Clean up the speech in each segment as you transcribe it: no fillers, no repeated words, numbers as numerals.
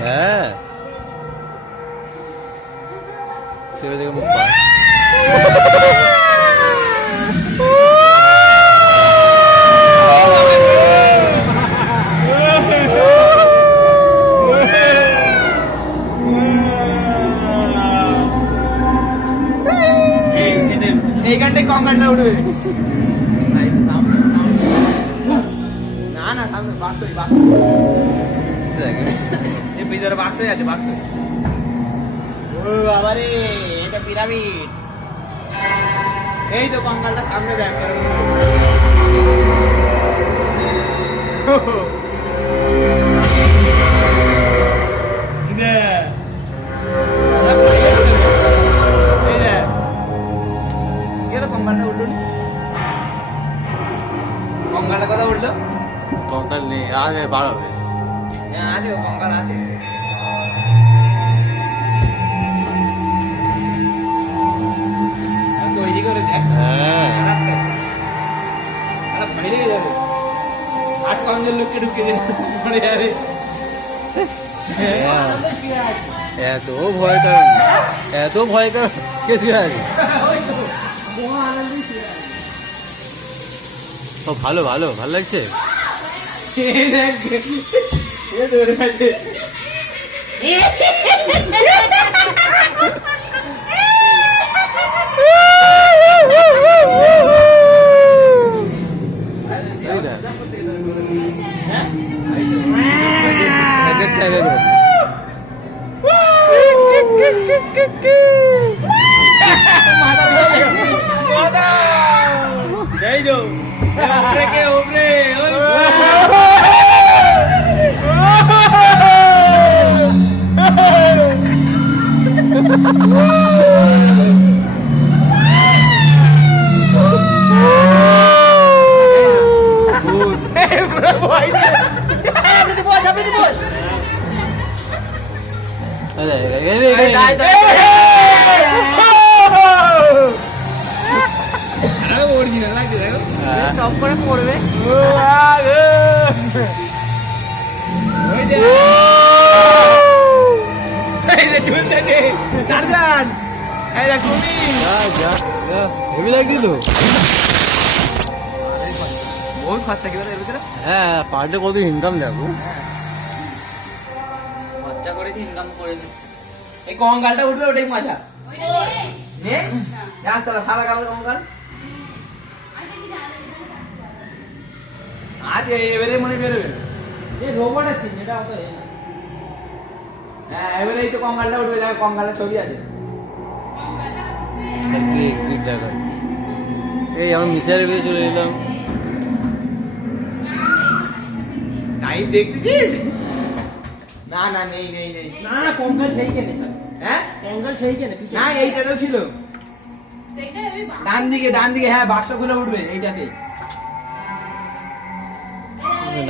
হ্যাঁ মুখ পা এইখানটায় কঙ্কালটা উঠবে না না সামনে বাক্সই বাক্স এই ভিতরে বাক্সই আছে বাক্স ও বাবা রে এটা পিরামিড এই তো কঙ্কালটা সামনে ব্যাক করে কঙ্কালটা কথা উঠলো কঙ্কাল নেই আগে বার হবে হ্যাঁ আছে কঙ্কাল আছে তৈরি করে দেখ বাইরে যাবে 8 কঙ্কাল লোককে ঢুকে দেবে মরে যাবে এত ভয়কার কে শুয়ে আছে ভালো ভালো ভালো লাগছে অরিজিনাল লাগছে দেখো টপ করে পড়বে হ্যাঁ পার্টে কত ইনকাম দেখো খরচা করে ইনকাম করে এই কঙ্কালটা উঠবে ওটাই মজা সাদা কালো কঙ্কাল আছে এবারে মনে বেরোবে এই রোবটের সিন এটা অত হ্যাঁ এবারে এই তো কঙ্কালটা উঠবে দেখো কঙ্কালের ছবি আছে এক্সিট দেখা এই আমি মিসাইল বেরিয়ে চলে এলাম টাইপ দেখতেছিস না না নেই নেই নেই না না কঙ্কাল সেই কেনে স্যার হ্যাঁ কঙ্কাল সেই কেনে না এইটাতেও ছিল ডান দিকে হ্যাঁ বাক্স খুলে উঠবে এইটাতে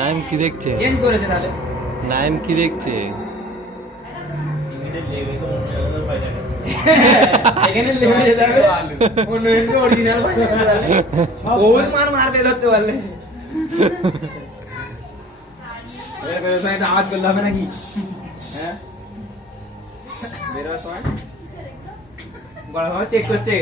নাইম কি দেখছে চেঞ্জ করেছে তাহলে নাইম কি দেখছে এখানে লেগে যাবে অন্য এন্ড অরিজিনাল বহুত মারবে ধরতে পারলে আওয়াজ করলে হবে নাকি হ্যাঁ বেরোবার সময় গলা চেক করছে